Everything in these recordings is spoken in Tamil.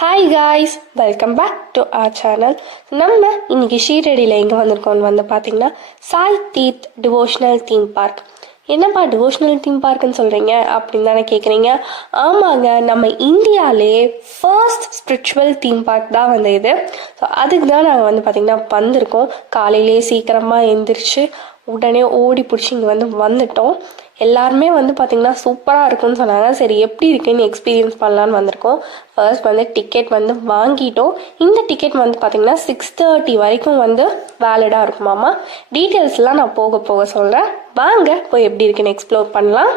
Hi guys, welcome back to our channel. நம்ம இன்னைக்கு ஷீரடியில் எங்கே வந்திருக்கோம்னு வந்து பார்த்தீங்கன்னா Sai Teerth devotional theme park. என்னப்பா டிவோஷனல் தீம் பார்க்குன்னு சொல்கிறீங்க அப்படின்னு தானே கேட்குறீங்க. ஆமாங்க, நம்ம இந்தியாவிலே ஃபர்ஸ்ட் ஸ்பிரிச்சுவல் தீம் பார்க் தான் வந்து இது. ஸோ அதுக்கு தான் நாங்கள் வந்து பார்த்திங்கன்னா வந்திருக்கோம். காலையிலே சீக்கிரமாக எழுந்திரிச்சு உடனே ஓடி பிடிச்சி இங்கே வந்துட்டோம். எல்லாருமே வந்து பார்த்திங்கன்னா சூப்பராக இருக்குன்னு சொன்னாங்க. சரி எப்படி இருக்குன்னு எக்ஸ்பீரியன்ஸ் பண்ணலான்னு வந்திருக்கோம். ஃபர்ஸ்ட் வந்து டிக்கெட் வந்து வாங்கிட்டோம். இந்த டிக்கெட் வந்து பார்த்திங்கன்னா 6:30 வரைக்கும் வந்து வேலிடாக இருக்குமாம்மா. டீட்டெயில்ஸ்லாம் நான் போக போக சொல்கிறேன். வாங்க போய் எப்படி இருக்குன்னு எக்ஸ்ப்ளோர் பண்ணலாம்.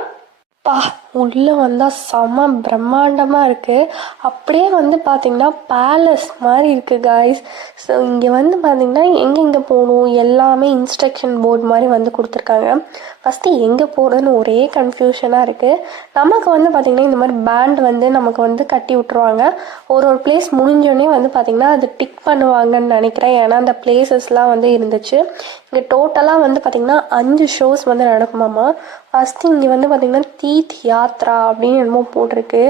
உள்ளே வந்தால் செம பிரம்மாண்டமாக இருக்குது. அப்படியே வந்து பார்த்திங்கன்னா பேலஸ் மாதிரி இருக்குது காய்ஸ். ஸோ இங்கே வந்து பார்த்திங்கன்னா எங்கெங்கே போகணும் எல்லாமே இன்ஸ்ட்ரக்ஷன் போர்டு மாதிரி வந்து கொடுத்துருக்காங்க. ஃபஸ்ட்டு எங்கே போகிறதுன்னு ஒரே கன்ஃபியூஷனாக இருக்குது. நமக்கு வந்து பார்த்திங்கன்னா இந்த மாதிரி பேண்ட் வந்து நமக்கு வந்து கட்டி விட்ருவாங்க. ஒரு பிளேஸ் முடிஞ்சோடனே வந்து பார்த்திங்கன்னா அது டிக் பண்ணுவாங்கன்னு நினைக்கிறேன். ஏன்னா அந்த பிளேசஸ்லாம் வந்து இருந்துச்சு. இங்கே டோட்டலாக வந்து பார்த்திங்கன்னா 5 ஷோஸ் வந்து நடக்குமாம்மா. ஃபஸ்ட்டு இங்கே வந்து பார்த்திங்கன்னா தீர்த் யாத்ரா அப்படின்னு என்னமோ போட்டிருக்கு.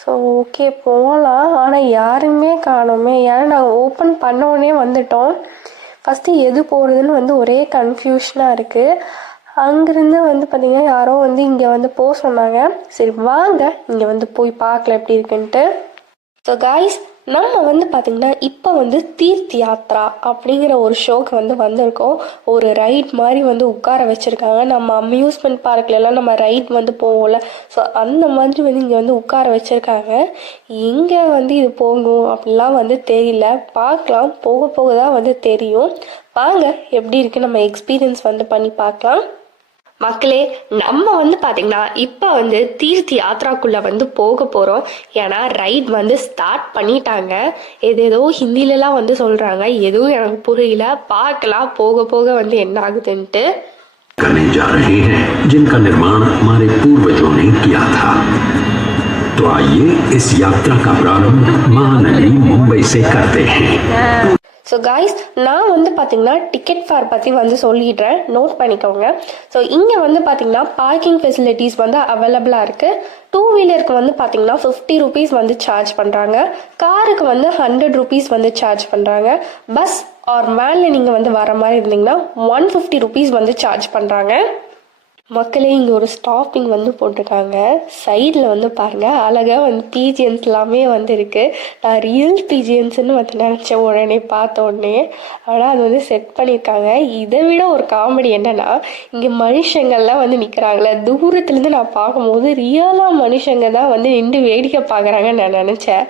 ஸோ ஓகே போகலாம். ஆனால் யாருமே காணோமே. ஏன்னா நாங்கள் ஓப்பன் பண்ணோடனே வந்துட்டோம். ஃபஸ்ட்டு எது போகிறதுன்னு வந்து ஒரே கன்ஃபியூஷனாக இருக்குது. அங்கேருந்து வந்து பார்த்திங்கன்னா யாரோ வந்து இங்கே வந்து போக சொன்னாங்க. சரி வாங்க இங்கே வந்து போய் பார்க்கலாம் எப்படி இருக்குன்ட்டு. ஸோ காய்ஸ், நம்ம வந்து பார்த்திங்கன்னா இப்போ வந்து தீர்த் யாத்ரா அப்படிங்கிற ஒரு ஷோக்கு வந்து வந்திருக்கோம். ஒரு ரைட் மாதிரி வந்து உட்கார வச்சுருக்காங்க. நம்ம அம்யூஸ்மெண்ட் பார்க்லலாம் நம்ம ரைட் வந்து போவோம்ல, ஸோ அந்த மாதிரி வந்து இங்கே வந்து உட்கார வச்சுருக்காங்க. எங்கே வந்து இது போகணும் அப்படிலாம் வந்து தெரியல. பார்க்கலாம், போக போக தான் வந்து தெரியும். வாங்க எப்படி இருக்குது நம்ம எக்ஸ்பீரியன்ஸ் வந்து பண்ணி பார்க்கலாம். மக்களே, நம்ம வந்து பார்த்தீங்கன்னா இப்போ வந்து தீர்த் யாத்ராக்குள்ளே வந்து போக போகிறோம். ஏன்னா ரைட் வந்து ஸ்டார்ட் பண்ணிட்டாங்க. ஏதேதோ ஹிந்திலலாம் வந்து சொல்கிறாங்க, எதுவும் எனக்கு புரியல. பார்க்கலாம் போக போக வந்து என்ன ஆகுதுன்ட்டு. करने जा रहे हैं जिनका निर्माण हमारे पूर्वजों ने किया था। तो आइए इस यात्रा का प्रारंभ महानगरी मुंबई से करते हैं। ஸோ காய்ஸ், நான் வந்து பார்த்தீங்கன்னா டிக்கெட் ஃபேர் பற்றி வந்து சொல்லிடுறேன், நோட் பண்ணிக்கோங்க. ஸோ இங்கே வந்து பார்த்தீங்கன்னா பார்க்கிங் ஃபெசிலிட்டிஸ் வந்து அவைலபிளாக இருக்குது. 2 வீலருக்கு வந்து பார்த்தீங்கன்னா 50 rupees வந்து சார்ஜ் பண்ணுறாங்க. காருக்கு வந்து 100 rupees வந்து சார்ஜ் பண்ணுறாங்க. பஸ் ஆர் வேனில் நீங்கள் வந்து வர மாதிரி இருந்தீங்கன்னா 150 rupees வந்து சார்ஜ் பண்ணுறாங்க. மக்களே, இங்கே ஒரு ஸ்டாப்பிங் வந்து போட்டிருக்காங்க. சைடில் வந்து பாருங்கள், அழகாக வந்து பிஜிஎன்ஸ் எல்லாமே வந்து இருக்குது. நான் ரியல் பிஜிஎன்ஸ்ன்னு வந்து நினச்சேன் உடனே பார்த்த உடனே. ஆனால் அது வந்து செட் பண்ணியிருக்காங்க. இதை விட ஒரு காமெடி என்னென்னா, இங்கே மனுஷங்கள்லாம் வந்து நிற்கிறாங்களே, தூரத்துலேருந்து நான் பார்க்கும்போது ரியலாக மனுஷங்க தான் வந்து நின்று வேடிக்கை பார்க்குறாங்கன்னு நான் நினச்சேன்.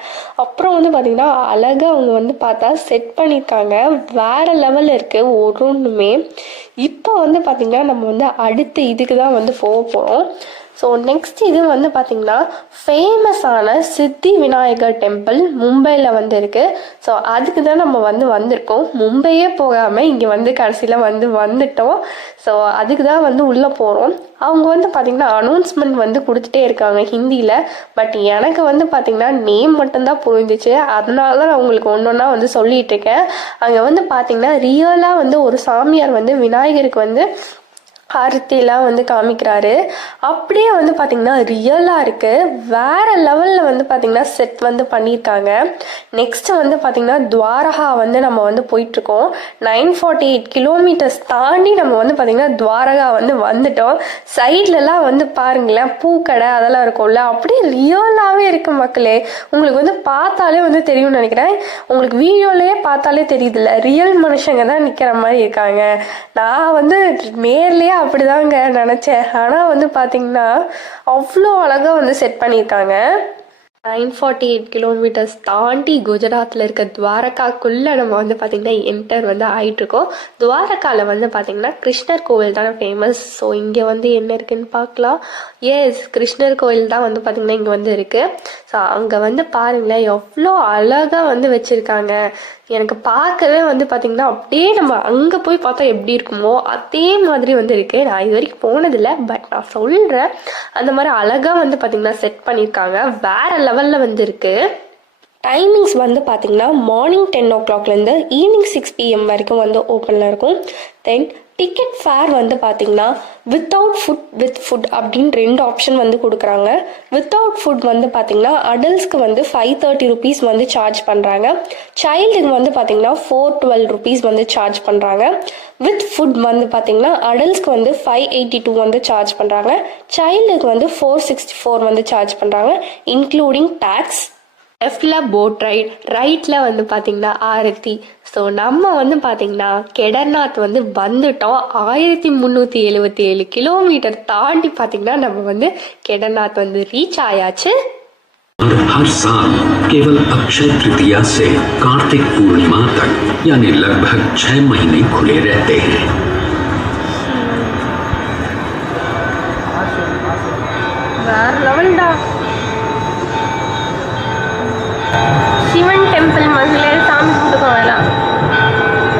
அப்புறம் வந்து பார்த்திங்கன்னா அழகாக அவங்க வந்து பார்த்தா செட் பண்ணியிருக்காங்க. வேறு லெவலில் இருக்குது ஒன்றுமே. இப்போ வந்து பார்த்திங்கன்னா நம்ம வந்து அடுத்த இதுக்கு தான் வந்து போக போகிறோம். ஸோ நெக்ஸ்ட் இது வந்து பார்த்திங்கன்னா ஃபேமஸான சித்தி விநாயகர் டெம்பிள் மும்பையில் வந்து இருக்குது. ஸோ அதுக்கு தான் நம்ம வந்து வந்திருக்கோம். மும்பையே போகாமல் இங்கே வந்து கடைசியில் வந்து வந்துட்டோம். ஸோ அதுக்கு தான் வந்து உள்ளே போகிறோம். அவங்க வந்து பார்த்திங்கன்னா அனௌன்ஸ்மெண்ட் வந்து கொடுத்துட்டே இருக்காங்க ஹிந்தியில். பட் எனக்கு வந்து பார்த்திங்கன்னா நேம் மட்டும்தான் புரிஞ்சிச்சு. அதனால தான் நான் உங்களுக்கு ஒன்று ஒன்றா வந்து சொல்லிகிட்டு இருக்கேன். அங்கே வந்து பார்த்திங்கன்னா ரியலாக வந்து ஒரு சாமியார் வந்து விநாயகருக்கு வந்து ஆரத்திலாம் வந்து காமிக்கிறாரு. அப்படியே வந்து பார்த்திங்கன்னா ரியலாக இருக்குது. வேறு லெவலில் வந்து பார்த்திங்கன்னா செட் வந்து பண்ணியிருக்காங்க. நெக்ஸ்ட்டு வந்து பார்த்திங்கன்னா துவாரகா வந்து நம்ம வந்து போயிட்டுருக்கோம். 948 kilometers தாண்டி நம்ம வந்து பார்த்திங்கன்னா துவாரகா வந்து வந்துட்டோம். சைட்லலாம் வந்து பாருங்களேன், பூக்கடை அதெல்லாம் இருக்கும்ல, அப்படியே ரியலாகவே இருக்குது மக்களே. உங்களுக்கு வந்து பார்த்தாலே வந்து தெரியும்னு நினைக்கிறேன். உங்களுக்கு வீடியோலேயே பார்த்தாலே தெரியுதுல்ல, ரியல் மனுஷங்க தான் நிற்கிற மாதிரி இருக்காங்க. நான் வந்து நேர்லேயே அப்படிதாங்க நினச்சேன். ஆனால் வந்து பார்த்தீங்கன்னா அவ்வளோ அழகாக வந்து செட் பண்ணியிருக்காங்க. 948 kilometers தாண்டி குஜராத்தில் இருக்க துவாரகாக்குள்ளே நம்ம வந்து பார்த்திங்கன்னா என்டர் வந்து ஆகிட்டுருக்கோம். துவாரகாவில் வந்து பார்த்திங்கன்னா கிருஷ்ணர் கோவில் தானே ஃபேமஸ். ஸோ இங்கே வந்து என்ன இருக்குன்னு பார்க்கலாம். எஸ், கிருஷ்ணர் கோவில் தான் வந்து பார்த்திங்கன்னா இங்கே வந்து இருக்குது. ஸோ அங்கே வந்து பாருங்களேன் எவ்வளோ அழகாக வந்து வச்சுருக்காங்க. எனக்கு பார்க்கவே வந்து பார்த்திங்கன்னா அப்படியே நம்ம அங்கே போய் பார்த்தா எப்படி இருக்குமோ அதே மாதிரி வந்து இருக்குது. நான் இது வரைக்கும் போனதில்லை, பட் நான் சொல்கிறேன். அந்த மாதிரி அழகாக வந்து பார்த்திங்கன்னா செட் பண்ணியிருக்காங்க. வேறு லெவலில் வந்து இருக்குது. டைமிங்ஸ் வந்து பார்த்திங்கன்னா மார்னிங் 10 o'clockலேருந்து ஈவினிங் 6 PM வரைக்கும் வந்து ஓப்பனில் இருக்கும். தென் டிக்கெட் ஃபேர் வந்து பார்த்தீங்கன்னா வித்தவுட் ஃபுட் வித் ஃபுட் அப்படின்னு 2 ஆப்ஷன் வந்து கொடுக்குறாங்க. வித்தவுட் ஃபுட் வந்து பார்த்தீங்கன்னா அடல்ட்ஸ்க்கு வந்து 530 rupees வந்து சார்ஜ் பண்ணுறாங்க. சைல்டுக்கு வந்து பார்த்தீங்கன்னா 412 rupees வந்து சார்ஜ் பண்ணுறாங்க. வித் ஃபுட் வந்து பார்த்தீங்கன்னா அடல்ட்ஸ்க்கு வந்து 582 வந்து சார்ஜ் பண்ணுறாங்க. சைல்டுக்கு வந்து 464 வந்து சார்ஜ் பண்ணுறாங்க இன்க்ளூடிங் டேக்ஸ். லெஃப்டில் போட் ரைட்டில் வந்து பார்த்தீங்கன்னா ஆரத்தி. ஸோ நம்ம வந்து பார்த்தீங்கன்னா கேதார்நாத் வந்து வந்துட்டோம். 1377 கிலோமீட்டர் தாண்டி பார்த்தீங்கன்னா நம்ம வந்து கேதார்நாத் வந்து ரீச் ஆயாச்சு. हर साल केवल अक्षय तृतीया से कार्तिक पूर्णिमा तक यानी लगभग 6 महीने खुले रहते हैं. வேற லெவல்டா. சிவன் டெம்பிள் மதுல சாமி கும்பிட்டுக்கோங்கலாம்.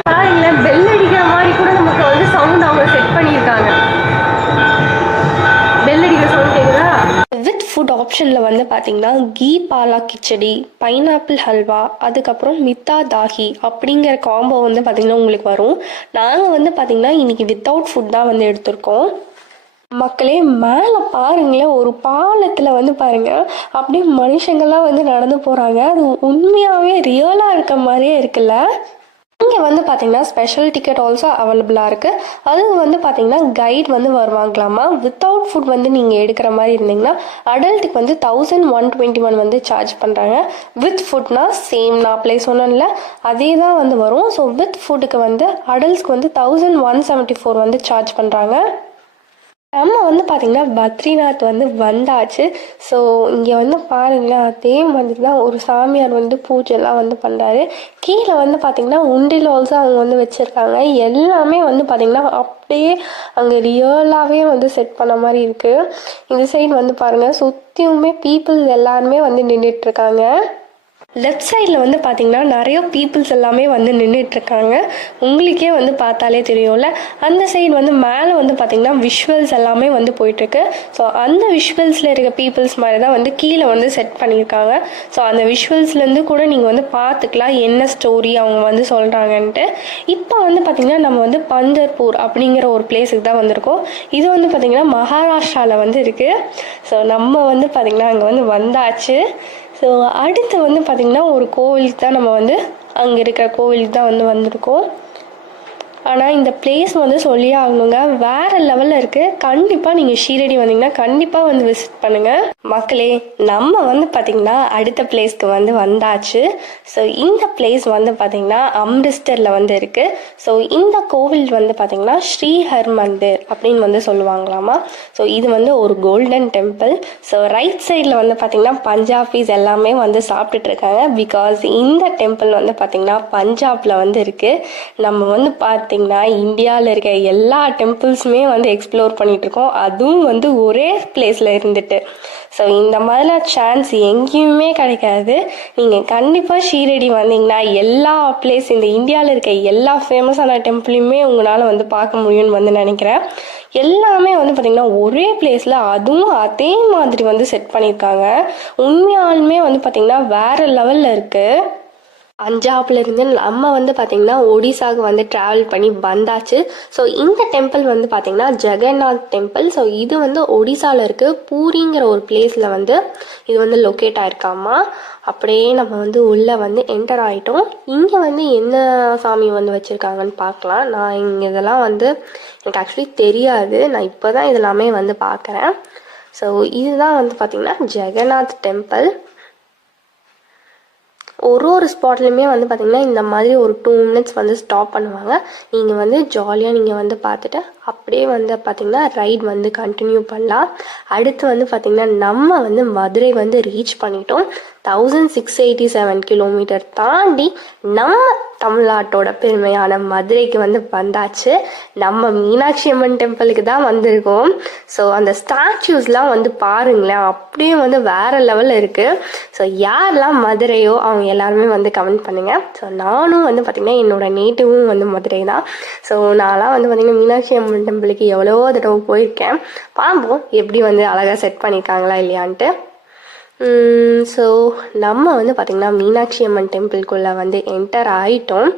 பாருங்கள பெல் அடிக்கிற மாதிரி கூட நமக்கு வந்து சவுண்ட் அவங்க செட் பண்ணியிருக்காங்க. பெல் அடிக்கிற சவுண்ட் கேக்குதா? வித் ஃபுட் ஆப்ஷனில் வந்து பார்த்தீங்கன்னா கீ பாலா கிச்சடி, பைனாப்பிள் ஹல்வா, அதுக்கப்புறம் மித்தா தாஹி அப்படிங்கிற காம்போ வந்து பார்த்தீங்கன்னா உங்களுக்கு வரும். நாங்கள் வந்து பார்த்தீங்கன்னா இன்னைக்கு வித்தவுட் ஃபுட் தான் வந்து எடுத்திருக்கோம். மக்களே மேலே பாருங்களேன், ஒரு பாலத்தில் வந்து பாருங்க அப்படியே மனுஷங்கள்லாம் வந்து நடந்து போகிறாங்க. அது உண்மையாகவே ரியலாக இருக்க மாதிரியே இருக்குல்ல. இங்கே வந்து பார்த்தீங்கன்னா ஸ்பெஷல் டிக்கெட் ஆல்சோ அவைலபிளாக இருக்குது. அது வந்து பார்த்தீங்கன்னா கைட் வந்து வருவாங்களாமா. வித்தவுட் ஃபுட் வந்து நீங்கள் எடுக்கிற மாதிரி இருந்தீங்கன்னா அடல்ட்டுக்கு வந்து 1121 வந்து சார்ஜ் பண்ணுறாங்க. வித் ஃபுட்னா சேம் நான் அப்ளை சொன்னேன்ல அதே தான் வந்து வரும். ஸோ வித் ஃபுட்டுக்கு வந்து அடல்ட்ஸ்க்கு வந்து 1174 வந்து சார்ஜ் பண்ணுறாங்க. நம்ம வந்து பார்த்திங்கன்னா பத்ரிநாத் வந்து வந்தாச்சு. ஸோ இங்கே வந்து பாருங்களேன், அதே மாதிரி தான் ஒரு சாமியார் வந்து பூஜைலாம் வந்து பண்ணுறாரு. கீழே வந்து பார்த்திங்கன்னா உண்டில் ஆல்சோ அவங்க வந்து வச்சுருக்காங்க. எல்லாமே வந்து பார்த்திங்கன்னா அப்படியே அங்கே ரியலாகவே வந்து செட் பண்ண மாதிரி இருக்குது. இந்த சைடு வந்து பாருங்கள், சுற்றியுமே பீப்புள்ஸ் எல்லாருமே வந்து நின்றுட்டுருக்காங்க. லெஃப்ட் சைடில் வந்து பார்த்தீங்கன்னா நிறைய பீப்புள்ஸ் எல்லாமே வந்து நின்றுட்டுருக்காங்க. உங்களுக்கே வந்து பார்த்தாலே தெரியும்ல. அந்த சைடு வந்து மேலே வந்து பார்த்தீங்கன்னா விஷுவல்ஸ் எல்லாமே வந்து போயிட்டுருக்கு. ஸோ அந்த விஷுவல்ஸில் இருக்க பீப்புள்ஸ் மாதிரி தான் வந்து கீழே வந்து செட் பண்ணியிருக்காங்க. ஸோ அந்த விஷுவல்ஸ்லேருந்து கூட நீங்கள் வந்து பார்த்துக்கலாம் என்ன ஸ்டோரி அவங்க வந்து சொல்கிறாங்கன்ட்டு. இப்போ வந்து பார்த்திங்கன்னா நம்ம வந்து பந்தர்பூர் அப்படிங்கிற ஒரு பிளேஸுக்கு தான் வந்திருக்கோம். இது வந்து பார்த்திங்கன்னா மகாராஷ்டிராவில் வந்து இருக்குது. ஸோ நம்ம வந்து பார்த்திங்கன்னா அங்கே வந்து வந்தாச்சு. ஸோ அடுத்து வந்து பார்த்திங்கன்னா ஒரு கோவிலுக்கு தான் நம்ம வந்து அங்கே இருக்கிற கோவிலுக்கு தான் வந்து வந்திருக்கோம். ஆனால் இந்த பிளேஸ் வந்து சொல்லியே ஆகணுங்க, வேறு லெவலில் இருக்குது. கண்டிப்பாக நீங்கள் ஷீரடி வந்தீங்கன்னா கண்டிப்பாக வந்து விசிட் பண்ணுங்கள். மக்களே நம்ம வந்து பார்த்திங்கன்னா அடுத்த பிளேஸ்க்கு வந்து வந்தாச்சு. ஸோ இந்த பிளேஸ் வந்து பார்த்திங்கன்னா அம்ரிஸ்டரில் வந்து இருக்குது. ஸோ இந்த கோவில் வந்து பார்த்திங்கன்னா ஸ்ரீ ஹர் மந்திர் அப்படின்னு வந்து சொல்லுவாங்களாமா. ஸோ இது வந்து ஒரு கோல்டன் டெம்பிள். ஸோ ரைட் சைடில் வந்து பார்த்திங்கன்னா பஞ்சாபீஸ் எல்லாமே வந்து சாப்பிட்டுட்டு இருக்காங்க. பிகாஸ் இந்த டெம்பிள் வந்து பார்த்திங்கன்னா பஞ்சாபில் வந்து இருக்குது. நம்ம வந்து இந்தியாவில் இருக்க எல்லா டெம்பிள்ஸுமே வந்து எக்ஸ்ப்ளோர் பண்ணிட்டு இருக்கோம், அதுவும் வந்து ஒரே பிளேஸில் இருந்துட்டு. ஸோ இந்த மாதிரிலாம் சான்ஸ் எங்கேயுமே கிடைக்காது. நீங்கள் கண்டிப்பாக ஷீரடி வந்தீங்கன்னா எல்லா பிளேஸ் இந்த இந்தியாவில் இருக்க எல்லா ஃபேமஸான டெம்பிளையுமே உங்களால் வந்து பார்க்க முடியும்னு வந்து நினைக்கிறேன். எல்லாமே வந்து பார்த்திங்கன்னா ஒரே பிளேஸில் அதுவும் அதே மாதிரி வந்து செட் பண்ணியிருக்காங்க. உண்மையாலுமே வந்து பார்த்திங்கன்னா வேறு லெவலில் இருக்குது. பஞ்சாப்ல இருந்து நம்ம வந்து பார்த்திங்கன்னா ஒடிசாவுக்கு வந்து ட்ராவல் பண்ணி வந்தாச்சு. ஸோ இந்த டெம்பிள் வந்து பார்த்திங்கன்னா ஜெகநாத் டெம்பிள். ஸோ இது வந்து ஒடிசாவில் இருக்குது, பூரிங்கிற ஒரு பிளேஸில் வந்து இது வந்து லொக்கேட் ஆயிருக்காமா. அப்படியே நம்ம வந்து உள்ளே வந்து என்டர் ஆகிட்டோம். இங்கே வந்து என்ன சாமி வந்து வச்சுருக்காங்கன்னு பார்க்கலாம். நான் இங்கே இதெல்லாம் வந்து எனக்கு ஆக்சுவலி தெரியாது, நான் இப்போ தான் இதெல்லாமே வந்து பார்க்குறேன். ஸோ இதுதான் வந்து பார்த்திங்கன்னா ஜெகநாத் டெம்பிள். ஒரு ஸ்பாட்லையுமே வந்து பார்த்திங்கன்னா இந்த மாதிரி ஒரு 2 minutes வந்து ஸ்டாப் பண்ணுவாங்க. நீங்கள் வந்து ஜாலியாக நீங்கள் வந்து பார்த்துட்டு அப்படியே வந்து பார்த்திங்கன்னா ரைட் வந்து கண்டினியூ பண்ணலாம். அடுத்து வந்து பார்த்திங்கன்னா நம்ம வந்து மதுரை வந்து ரீச் பண்ணிட்டோம். 1687 கிலோமீட்டர் தாண்டி நம்ம தமிழ்நாட்டோட பெருமையான மதுரைக்கு வந்து வந்தாச்சு. நம்ம மீனாட்சி அம்மன் டெம்பிளுக்கு தான் வந்திருக்கோம். ஸோ அந்த ஸ்டாச்சூஸ்லாம் வந்து பாருங்களேன், அப்படியே வந்து வேறு லெவலில் இருக்குது. ஸோ யாரெல்லாம் மதுரையோ அவங்க எல்லாருமே வந்து கமெண்ட் பண்ணுங்கள். ஸோ நானும் வந்து பார்த்திங்கன்னா என்னோட நேட்டிவும் வந்து மதுரை தான். ஸோ நான்லாம் வந்து பார்த்திங்கன்னா மீனாட்சி அம்மன் டெம்பிளுக்கு எவ்வளோ தடவை போயிருக்கேன். பார்ப்போம் எப்படி வந்து அழகாக செட் பண்ணியிருக்காங்களா இல்லையான்ட்டு. ஸோ நம்ம வந்து பார்த்திங்கன்னா மீனாட்சி அம்மன் டெம்பிள்குள்ளே வந்து என்டர் ஆகிட்டோம்.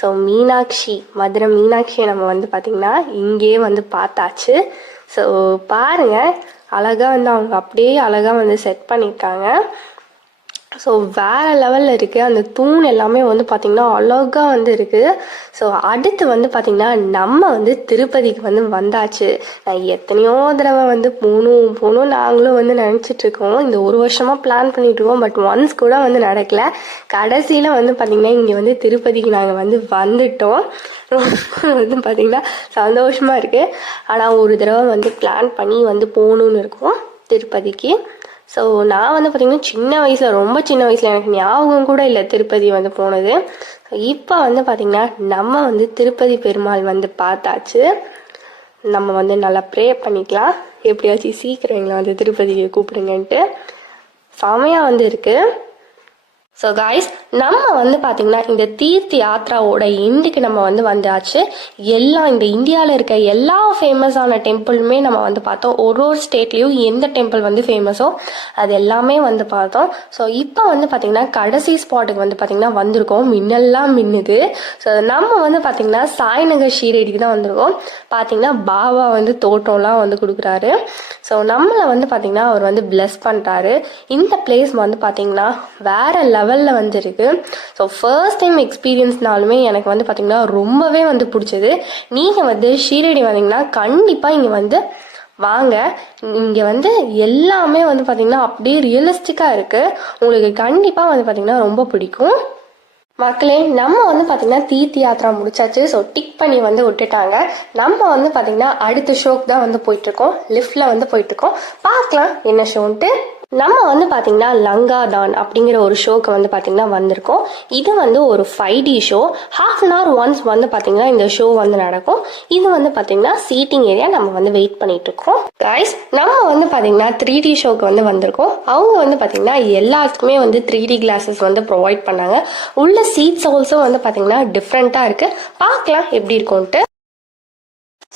ஸோ மீனாட்சி, மதுரை மீனாட்சியை நம்ம வந்து பார்த்திங்கன்னா இங்கேயே வந்து பார்த்தாச்சு. ஸோ பாருங்கள், அழகாக வந்து அவங்க அப்படியே அழகாக வந்து செட் பண்ணியிருக்காங்க. ஸோ வேறு லெவலில் இருக்குது. அந்த தூண் எல்லாமே வந்து பார்த்திங்கன்னா அழகாக வந்து இருக்குது. ஸோ அடுத்து வந்து பார்த்திங்கன்னா நம்ம வந்து திருப்பதிக்கு வந்து வந்தாச்சு. நான் எத்தனையோ தடவை வந்து போகணும் நாங்களும் வந்து நினச்சிட்ருக்கோம். இந்த ஒரு வருஷமாக பிளான் பண்ணிகிட்ருக்கோம். பட் ஒன்ஸ் கூட வந்து நடக்கலை. கடைசியில் வந்து பார்த்திங்கன்னா இங்கே வந்து திருப்பதிக்கு நாங்கள் வந்து வந்துட்டோம். ரொம்ப வந்து பார்த்திங்கன்னா சந்தோஷமாக இருக்குது. ஆனால் ஒரு தடவை வந்து பிளான் பண்ணி வந்து போகணுன்னு இருக்கோம் திருப்பதிக்கு. ஸோ நான் வந்து பார்த்திங்கன்னா சின்ன வயசில், ரொம்ப சின்ன வயசில், எனக்கு ஞாபகம் கூட இல்லை திருப்பதி வந்து போனது. ஸோ இப்போ வந்து பார்த்திங்கன்னா நம்ம வந்து திருப்பதி பெருமாள் வந்து பார்த்தாச்சு. நம்ம வந்து நல்லா ப்ரே பண்ணிக்கலாம், எப்படியாச்சும் சீக்கிரம் எங்களை வந்து திருப்பதிக்கு கூப்பிடுங்கன்ட்டு. செமையாக வந்து இருக்குது. ஸோ காய்ஸ், நம்ம வந்து பார்த்திங்கன்னா இந்த தீர்த்த யாத்ராவோட எண்டுக்கு நம்ம வந்து வந்தாச்சு. இந்த இந்தியாவில் இருக்க எல்லா ஃபேமஸான டெம்பிளுமே நம்ம வந்து பார்த்தோம். ஒரு ஸ்டேட்லேயும் எந்த டெம்பிள் வந்து ஃபேமஸோ அது எல்லாமே வந்து பார்த்தோம். ஸோ இப்போ வந்து பார்த்திங்கன்னா கடைசி ஸ்பாட்டுக்கு வந்து பார்த்திங்கன்னா வந்திருக்கோம். மின்னெல்லாம் மின்னுது. ஸோ நம்ம வந்து பார்த்திங்கன்னா சாய்நகர் ஷீரடிக்கு தான் வந்திருக்கோம். பார்த்திங்கன்னா பாபா வந்து தோட்டம்லாம் வந்து கொடுக்குறாரு. ஸோ நம்மளை வந்து பார்த்திங்கன்னா அவர் வந்து பிளஸ் பண்ணிட்டாரு. இந்த பிளேஸ் வந்து பார்த்திங்கன்னா வேறு லெவலில் வந்து இருக்குது. ஸோ ஃபர்ஸ்ட் டைம் எக்ஸ்பீரியன்ஸ்னாலுமே எனக்கு வந்து பார்த்திங்கன்னா ரொம்பவே வந்து பிடிச்சது. நீங்கள் வந்து ஷீரடி வந்தீங்கன்னா கண்டிப்பாக இங்கே வந்து வாங்க. இங்கே வந்து எல்லாமே வந்து பார்த்திங்கன்னா அப்படியே ரியலிஸ்டிக்காக இருக்குது. உங்களுக்கு கண்டிப்பாக வந்து பார்த்திங்கன்னா ரொம்ப பிடிக்கும். மக்களே, நம்ம வந்து பார்த்திங்கன்னா தீர்த்த யாத்திரா முடிச்சாச்சு. ஸோ டிக் பண்ணி வந்து விட்டுட்டாங்க. நம்ம வந்து பார்த்திங்கன்னா அடுத்த ஷோக்கு தான் வந்து போயிட்டுருக்கோம். லிஃப்டில் வந்து போயிட்டுருக்கோம். பார்க்கலாம் என்ன ஷோன்ட்டு. நம்ம வந்து பார்த்திங்கன்னா லங்காதான் அப்படிங்கிற ஒரு ஷோக்கு வந்து பார்த்திங்கன்னா வந்திருக்கோம். இது வந்து ஒரு 5D show. ½ an hour once வந்து பார்த்திங்கன்னா இந்த ஷோ வந்து நடக்கும். இது வந்து பார்த்திங்கன்னா சீட்டிங் ஏரியா. நம்ம வந்து வெயிட் பண்ணிட்டு இருக்கோம். கைஸ், நம்ம வந்து பார்த்திங்கன்னா 3D ஷோக்கு வந்து வந்திருக்கோம். அவங்க வந்து பார்த்திங்கன்னா எல்லாத்துக்குமே வந்து 3D கிளாஸஸ் வந்து ப்ரொவைட் பண்ணாங்க. உள்ள சீட்ஸ் ஆல்சோ வந்து பார்த்திங்கன்னா டிஃப்ரெண்ட்டாக இருக்குது. பார்க்கலாம் எப்படி இருக்கும்ன்ட்டு.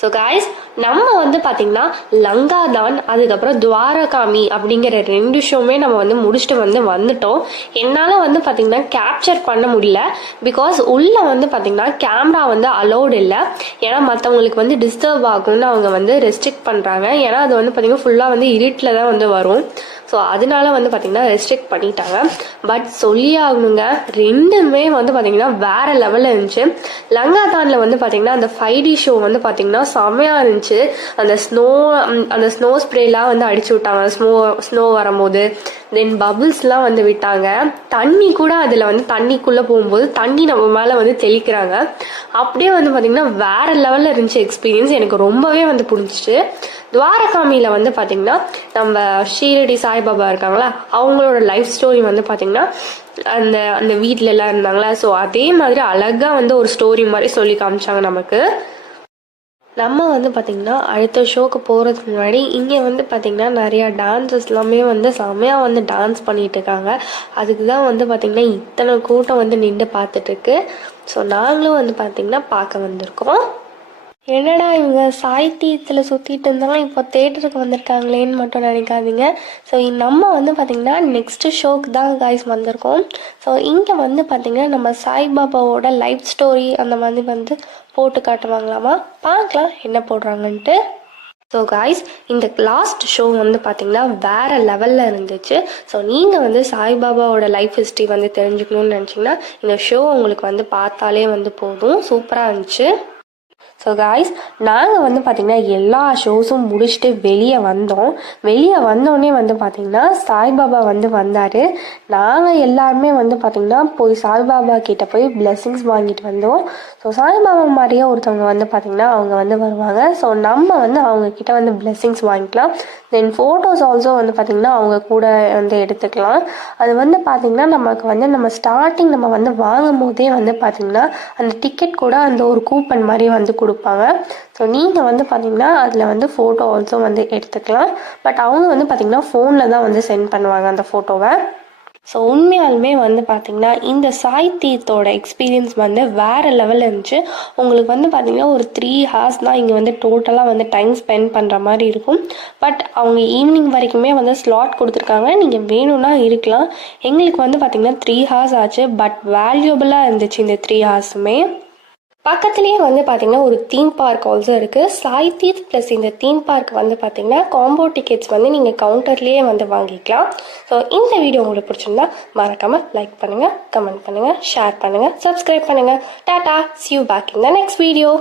ஸோ காய்ஸ், நம்ம வந்து பார்த்திங்கன்னா லங்காதான், அதுக்கப்புறம் துவாரகாமி அப்படிங்கிற 2 ஷோவுமே நம்ம வந்து முடிச்சுட்டு வந்து வந்துட்டோம். என்னால் வந்து பார்த்திங்கன்னா கேப்சர் பண்ண முடியல. பிகாஸ் உள்ளே வந்து பார்த்திங்கன்னா கேமரா வந்து அலோடு இல்லை. ஏன்னா மற்றவங்களுக்கு வந்து டிஸ்டர்ப் ஆகும்னு அவங்க வந்து ரெஸ்ட்ரிக்ட் பண்ணுறாங்க. ஏன்னா அது வந்து பார்த்திங்கன்னா ஃபுல்லாக வந்து இருட்டில் தான் வந்து வரும். ஸோ அதனால வந்து பார்த்திங்கன்னா ரெஸ்ட்ரிக்ட் பண்ணிட்டாங்க. பட் சொல்லி ஆகணுங்க, ரெண்டுமே வந்து பார்த்திங்கன்னா வேறு லெவலில் இருந்துச்சு. லங்காதானில் வந்து பார்த்திங்கன்னா அந்த 5D ஷோ வந்து பார்த்திங்கன்னா செம்மையாக இருந்துச்சு. அந்த ஸ்னோ ஸ்ப்ரேலாம் வந்து அடிச்சு விட்டாங்க. ஸ்னோ வரும்போது தென் பபிள்ஸ்லாம் வந்து விட்டாங்க. தண்ணி கூட அதில் வந்து தண்ணிக்குள்ளே போகும்போது தண்ணி நம்ம மேலே வந்து தெளிக்கிறாங்க. அப்படியே வந்து பார்த்திங்கன்னா வேறு லெவலில் இருந்துச்சு எக்ஸ்பீரியன்ஸ். எனக்கு ரொம்பவே வந்து பிடிச்சிச்சு. துவாரகாமியில் வந்து பார்த்திங்கன்னா நம்ம ஷீரடி சாய்பாபா இருக்காங்களா, அவங்களோட லைஃப் ஸ்டோரி வந்து பார்த்திங்கன்னா அந்த வீட்டில எல்லாம் இருந்தாங்களா, ஸோ அதே மாதிரி அழகாக வந்து ஒரு ஸ்டோரி மாதிரி சொல்லி காமிச்சாங்க நமக்கு. நம்ம வந்து பார்த்திங்கன்னா அடுத்த ஷோக்கு போகிறதுக்கு முன்னாடி இங்கே வந்து பார்த்திங்கன்னா நிறையா டான்ஸஸ் எல்லாமே வந்து செம்மையாக வந்து டான்ஸ் பண்ணிகிட்டு இருக்காங்க. அதுக்கு தான் வந்து பார்த்திங்கன்னா இத்தனை கூட்டம் வந்து நின்று பார்த்துட்ருக்கு. ஸோ நாங்களும் வந்து பார்த்திங்கன்னா பார்க்க வந்திருக்கோம். என்னடா இவங்க சாகித்யத்தில் சுற்றிட்டு இருந்தாலும் இப்போ தேட்டருக்கு வந்திருக்காங்களேன்னு மட்டும் நினைக்காதீங்க. ஸோ நம்ம வந்து பார்த்திங்கன்னா நெக்ஸ்ட்டு ஷோக்கு தான் காய்ஸ் வந்திருக்கோம். ஸோ இங்கே வந்து பார்த்திங்கன்னா நம்ம சாய்பாபாவோட லைஃப் ஸ்டோரி அந்த மாதிரி வந்து போட்டு காட்டுவாங்களாமா. பார்க்கலாம் என்ன போடுறாங்கன்ட்டு. ஸோ காய்ஸ், இந்த லாஸ்ட் ஷோ வந்து பார்த்திங்கன்னா வேறு லெவலில் இருந்துச்சு. ஸோ நீங்கள் வந்து சாய்பாபாவோட லைஃப் ஹிஸ்ட்ரி வந்து தெரிஞ்சுக்கணுன்னு நினச்சிங்கன்னா இந்த ஷோ உங்களுக்கு வந்து பார்த்தாலே வந்து போதும். சூப்பராக இருந்துச்சு. ஸோ காய்ஸ், நாங்கள் வந்து பார்த்திங்கன்னா எல்லா ஷோஸும் முடிச்சுட்டு வெளியே வந்தோடனே வந்து பார்த்திங்கன்னா சாய்பாபா வந்து வந்தார். நாங்கள் எல்லாருமே வந்து பார்த்திங்கன்னா போய் சாய்பாபா கிட்ட போய் பிளெஸ்ஸிங்ஸ் வாங்கிட்டு வந்தோம். ஸோ சாய்பாபா மாதிரியே ஒருத்தவங்க வந்து பார்த்திங்கன்னா அவங்க வந்து வருவாங்க. ஸோ நம்ம வந்து அவங்கக்கிட்ட வந்து பிளெஸ்ஸிங்ஸ் வாங்கிக்கலாம். தென் ஃபோட்டோஸ் ஆல்சோ வந்து பார்த்திங்கன்னா அவங்க கூட வந்து எடுத்துக்கலாம். அது வந்து பார்த்திங்கன்னா நமக்கு வந்து நம்ம ஸ்டார்டிங் நம்ம வந்து வாங்கும் போதே வந்து பார்த்திங்கன்னா அந்த டிக்கெட் கூட அந்த ஒரு கூப்பன் மாதிரி வந்து கொடுப்பாங்க. ஸோ நீங்கள் வந்து பார்த்திங்கன்னா அதில் வந்து ஃபோட்டோ ஆல்சோ வந்து எடுத்துக்கலாம். பட் அவங்க வந்து பார்த்திங்கன்னா ஃபோனில் தான் வந்து சென்ட் பண்ணுவாங்க அந்த ஃபோட்டோவை. ஸோ உண்மையாலுமே வந்து பார்த்திங்கன்னா இந்த சாகித்யத்தோட எக்ஸ்பீரியன்ஸ் வந்து வேறு லெவலில் இருந்துச்சு. உங்களுக்கு வந்து பார்த்திங்கன்னா ஒரு 3 hours தான் இங்கே வந்து டோட்டலாக வந்து டைம் ஸ்பெண்ட் பண்ணுற மாதிரி இருக்கும். பட் அவங்க ஈவினிங் வரைக்குமே வந்து ஸ்லாட் கொடுத்துருக்காங்க. நீங்கள் வேணும்னா இருக்கலாம். எங்களுக்கு வந்து பார்த்திங்கன்னா 3 hours ஆச்சு. பட் வேல்யூபிளாக இருந்துச்சு இந்த 3 hours. பக்கத்துலேயே வந்து பார்த்தீங்கன்னா ஒரு தீம் பார்க் ஆல்சோ இருக்குது. சாய் தீத் ப்ளஸ் இந்த தீம் பார்க் வந்து பார்த்தீங்கன்னா காம்போ டிக்கெட்ஸ் வந்து நீங்கள் கவுண்டர்லேயே வந்து வாங்கிக்கலாம். ஸோ இந்த வீடியோ உங்களுக்கு பிடிச்சிருந்தா மறக்காமல் லைக் பண்ணுங்கள், கமெண்ட் பண்ணுங்கள், ஷேர் பண்ணுங்கள், சப்ஸ்கிரைப் பண்ணுங்கள். Tata, see you back in the next video.